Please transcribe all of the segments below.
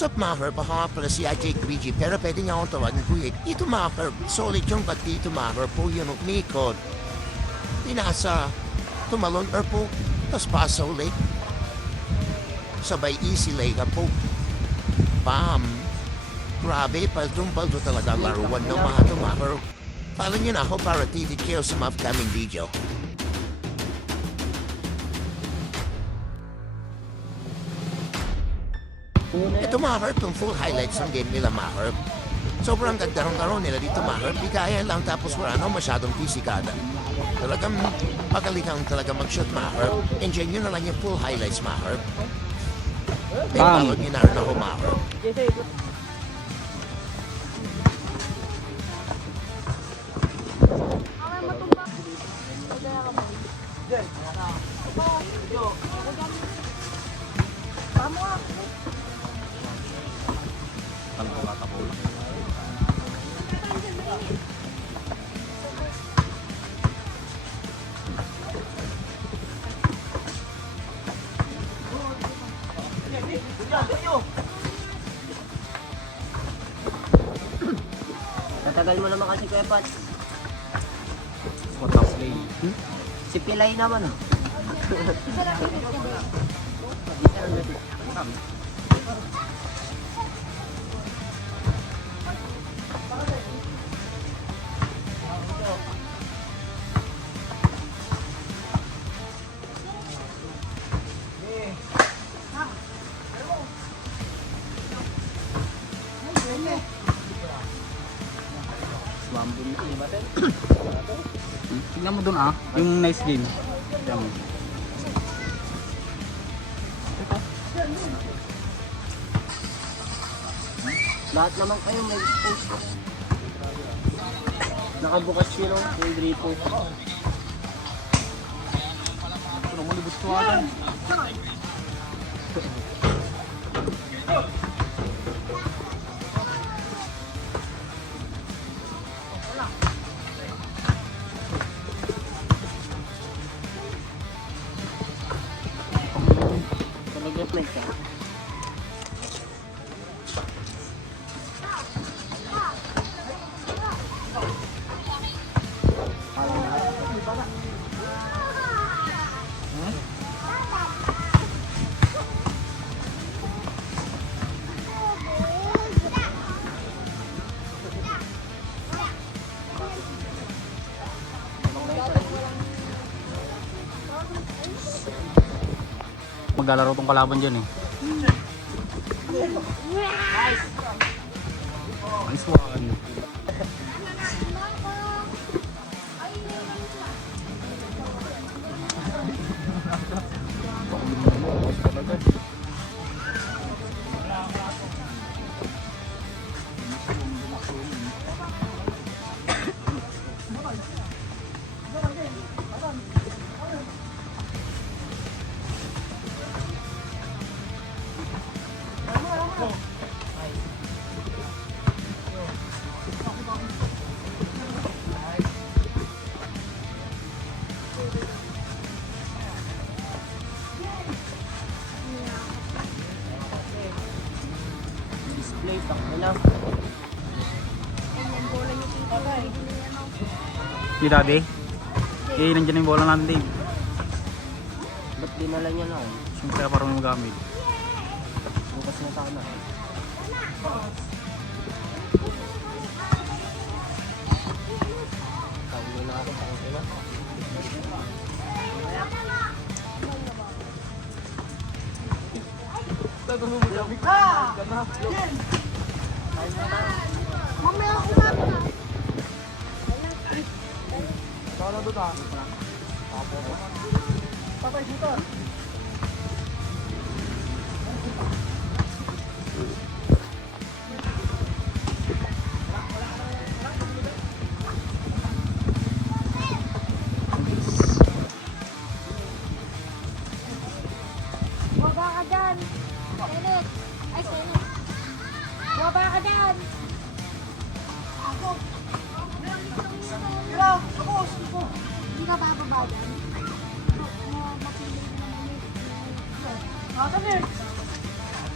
What's up mga herb? Ako nga pala si Jake BG pero pwede niya akong tawagan kuya. Ito mga herb, solid yung ba't dito mga herb po yun umikot. Pinasa, tumalon or po, tas pasa ulit. Sabay easy leg po. Bam! Grabe, paldo talaga ang laruan ng mga tumaher. Follow niyo na ako para titit kayo sa mga upcoming video. Ito mga herb, yung full highlights ng game nila mga herb. Sobrang ganda ng laro nila dito mga herb. Bigaya lang tapos wala na masyadong pisikada. Talagang pagalingan talaga mag-shoot mga herb. Enjoy nyo na lang yung full highlights mga herb. May follow nyo na rin ako mga herb. Tatagal mo naman kasi Kuya Pat. Watak slay. Si Pilay naman oh. Tingnan mo dun yung nice game. Tingnan mo. Lahat naman kayo may post. Nakabukas yun oh, yung gripo. Ano mo libot ko agad? Talaga ka. Maglalaro tong kalaban dyan eh. Nice one. Display, tak na lang. Di daddy? Eh, nandiyan yung bola natin Dave. Ba't dinala niya na oh? Siyempre parang magamit. Bukas na sana. Tawag na ako, tawag na. Mamaya ako mami. Patay dito. Baba ka dyan. Senit. Ay, Senit. Baba ka dyan. Ako. Hindi ka bababa dyan. Mapili na naman.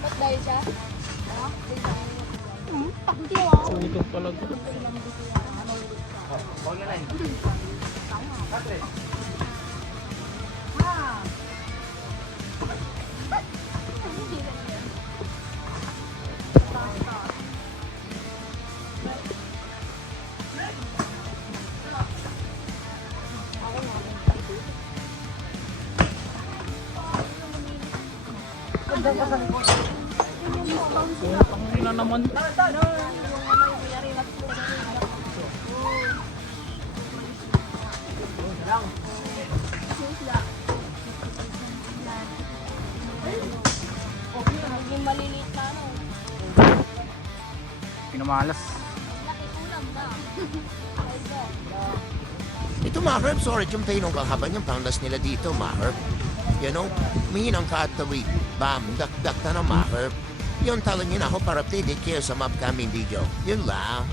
Ba't dahil siya? gutom talaga. Pangina naman. Yung maliliit na ano. Pinamalas. Laki ulam ba? Ito mga herb, sorry yung painong kahaban yung panglas nila dito mga herb. You know, mihinang katawi, bam, dakdak na ng mga herb. Yun talang yun ako para update kayo sa mga upcoming video. Yun lang.